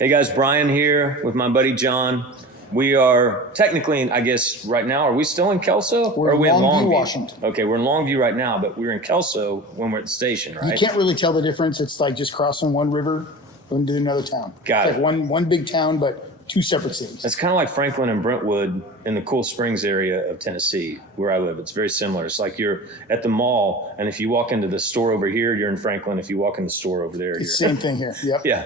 Hey guys, Brian here with my buddy John. We are technically, I guess, right now, are we still in Kelso? We're in Longview, Washington. Okay, we're in Longview right now, but we're in Kelso when we're at the station, right? You can't really tell the difference. It's like just crossing one river into another town. Got it's it. Like one big town, but two separate cities. It's kind of like Franklin and Brentwood in the Cool Springs area of Tennessee, where I live. It's very similar. It's like you're at the mall, and if you walk into the store over here, you're in Franklin. If you walk in the store over there, It's the same thing here. Yep. Yeah.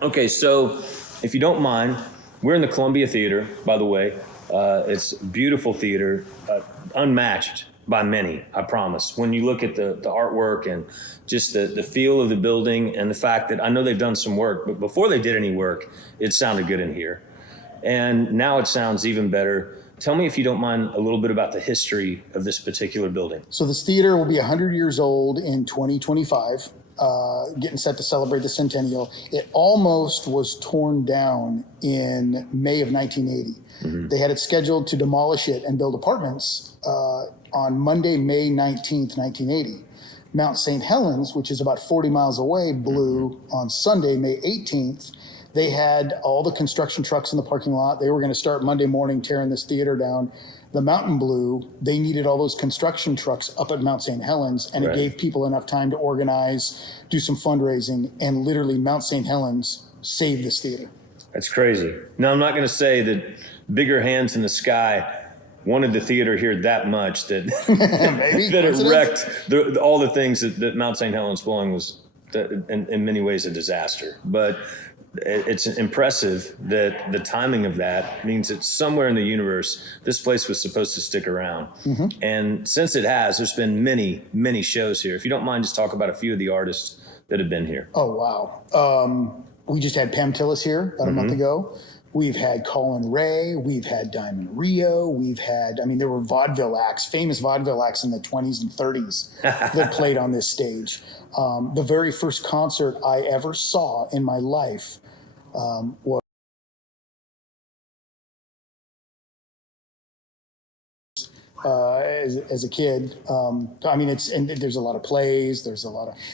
Okay, so if you don't mind, we're in the Columbia Theater, by the way. It's beautiful theater, unmatched by many, I promise. When you look at the artwork and just the feel of the building and the fact that I know they've done some work, but before they did any work, it sounded good in here. And now it sounds even better. Tell me, if you don't mind, a little bit about the history of this particular building. So this theater will be 100 years old in 2025. Getting set to celebrate the centennial. It almost was torn down in May of 1980. Mm-hmm. They had it scheduled to demolish it and build apartments on Monday, May 19th, 1980. Mount St. Helens, which is about 40 miles away, blew on Sunday, May 18th. They had all the construction trucks in the parking lot. They were going to start Monday morning tearing this theater down. The mountain blew. They needed all those construction trucks up at Mount St. Helens, and It gave people enough time to organize, do some fundraising, and literally Mount St. Helens saved this theater. That's crazy. Now, I'm not going to say that bigger hands in the sky wanted the theater here that much that that it wrecked all the things that Mount St. Helens blowing was in many ways a disaster. But it's impressive that the timing of that means that somewhere in the universe, this place was supposed to stick around. Mm-hmm. And since it has, there's been many, many shows here. If you don't mind, just talk about a few of the artists that have been here. Oh, wow. We just had Pam Tillis here about a month ago. We've had Colin Ray. We've had Diamond Rio. We've had, there were vaudeville acts, famous vaudeville acts in the 20s and 30s that played on this stage. The very first concert I ever saw in my life was as a kid. There's a lot of plays.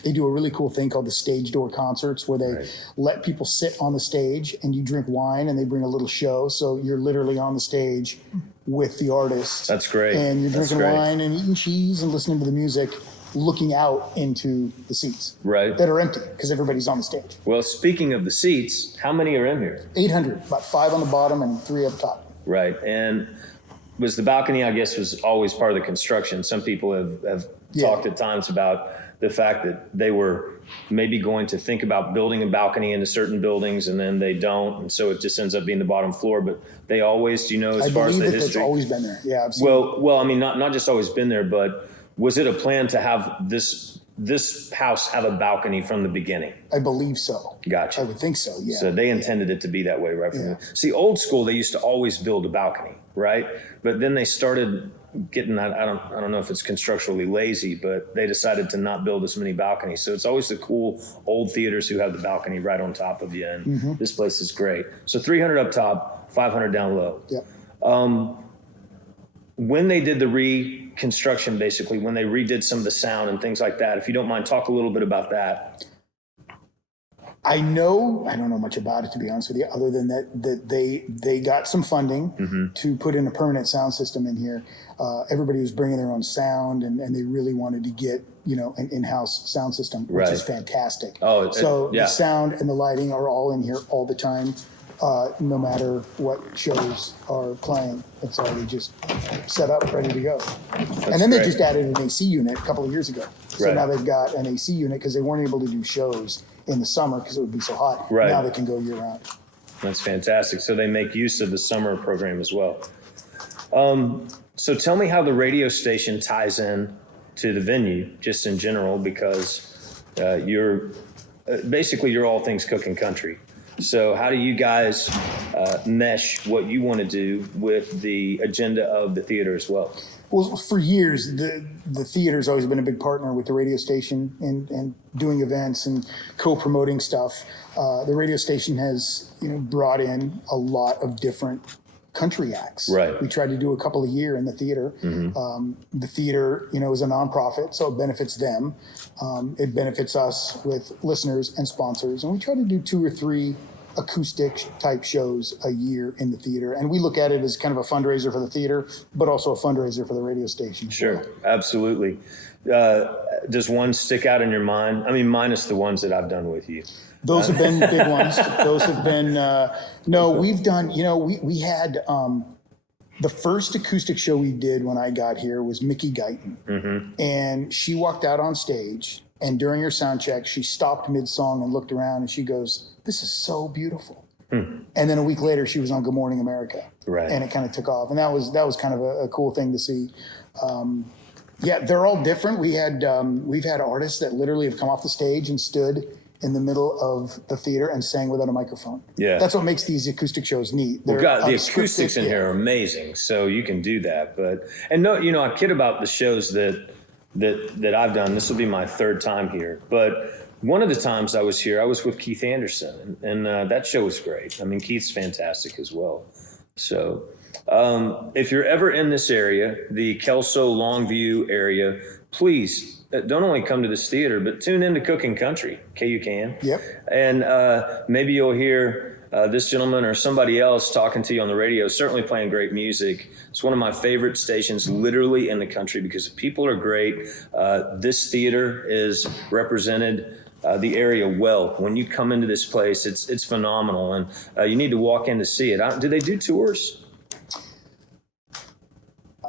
They do a really cool thing called the stage door concerts where they let people sit on the stage and you drink wine and they bring a little show. So you're literally on the stage with the artist. That's great. And you're drinking wine and eating cheese and listening to the music, looking out into the seats that are empty because everybody's on the stage. Well, speaking of the seats, how many are in here? 800, about 5 on the bottom and 3 at the top. Right. And was the balcony, I guess, was always part of the construction. Some people have talked at times about the fact that they were maybe going to think about building a balcony into certain buildings and then they don't. And so it just ends up being the bottom floor. But they always, as far as the history? I believe that's always been there. Yeah, absolutely. Well, not just always been there, but was it a plan to have this house have a balcony from the beginning? I believe so. Gotcha. I would think so, yeah. So they intended it to be that way, right? See, old school, they used to always build a balcony, right? But then they started getting, I don't know if it's constructionally lazy, but they decided to not build as many balconies. So it's always the cool old theaters who have the balcony right on top of you. And this place is great. So 300 up top, 500 down low. Yep. When they did the reconstruction, basically, when they redid some of the sound and things like that, if you don't mind, talk a little bit about that. I don't know much about it, to be honest with you, other than that they got some funding to put in a permanent sound system in here. Everybody was bringing their own sound, and they really wanted to get, an in-house sound system, which is fantastic. The sound and the lighting are all in here all the time. No matter what shows are playing, it's already just set up, ready to go. And then they just added an AC unit a couple of years ago. So now they've got an AC unit because they weren't able to do shows in the summer because it would be so hot. Now they can go year round. That's fantastic. So they make use of the summer program as well. So tell me how the radio station ties in to the venue, just in general, because you're all things cooking country. So how do you guys mesh what you want to do with the agenda of the theater as well? Well, for years, the theater's always been a big partner with the radio station and doing events and co-promoting stuff. The radio station has, brought in a lot of different country acts. Right. We tried to do a couple a year in the theater. The theater, is a nonprofit, so it benefits them. It benefits us with listeners and sponsors. And we try to do 2 or 3 acoustic type shows a year in the theater. And we look at it as kind of a fundraiser for the theater, but also a fundraiser for the radio station. Sure, absolutely. Does one stick out in your mind? I mean, minus the ones that I've done with you. Those have been big ones. Those have been, no, we've done, we had, the first acoustic show we did when I got here was Mickey Guyton. Mm-hmm. And she walked out on stage, and during her sound check, she stopped mid-song and looked around, and she goes, "This is so beautiful." And then a week later, she was on Good Morning America. Right. And it kind of took off. And that was kind of a cool thing to see. Yeah, they're all different. We've had artists that literally have come off the stage and stood in the middle of the theater and sang without a microphone. Yeah. That's what makes these acoustic shows neat. Well, God, the acoustics in here are amazing, so you can do that. I kid about the shows that I've done. This will be my third time here. But one of the times I was here, I was with Keith Anderson, and that show was great. I mean, Keith's fantastic as well. So if you're ever in this area, the Kelso, Longview area, please don't only come to this theater, but tune into Cooking Country, KUKN. Yep. And maybe you'll hear this gentleman or somebody else talking to you on the radio, certainly playing great music. It's one of my favorite stations literally in the country because people are great. This theater is represented the area well. When you come into this place, it's phenomenal, and you need to walk in to see it. Do they do tours?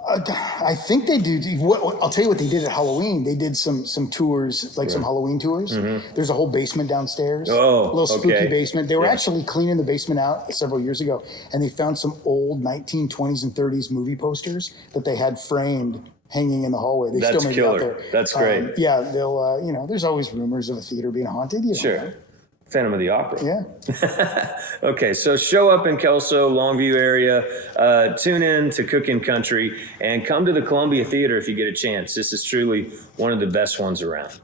I think they do. I'll tell you what they did at Halloween. They did some tours, like some Halloween tours. Mm-hmm. There's a whole basement downstairs. Oh, a little spooky basement. They were actually cleaning the basement out several years ago, and they found some old 1920s and 30s movie posters that they had framed hanging in the hallway. They That's still make killer. it out there. That's great. Yeah, they'll. There's always rumors of a theater being haunted. Sure. Phantom of the Opera. Yeah. Okay, so show up in Kelso, Longview area, tune in to Cooking Country, and come to the Columbia Theater if you get a chance. This is truly one of the best ones around.